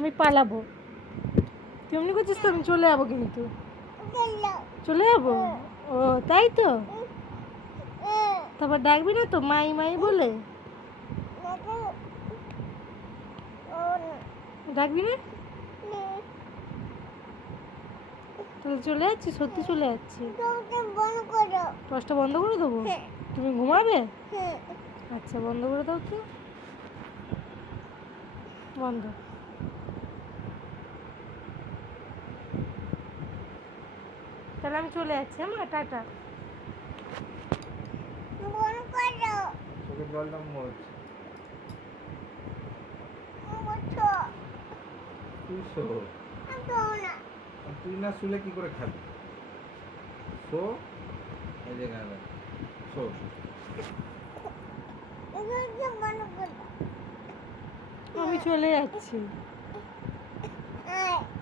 আমি পালাবো। তুই এমনি করছিস তো, আমি চলে যাবো কিন্তু। চলে যাবো? ও তাই তো। তারপর ডাকবি না তো মাই মাই বলে? ডাকবি না? তাহলে চলে যাচ্ছি, সত্যি চলে যাচ্ছি। টর্চটা বন্ধ করে দেবো? তুমি ঘুমাবে? আচ্ছা বন্ধ করে দাও তো। বন্ধ। তাহলে আমি চলে যাচ্ছি। আমার টাটা। চোখের জলটা মোচ। তুই শো। তুই না শুলে কি করে খাবি? শো। এই যে গান শো। আমি চলে যাচ্ছি।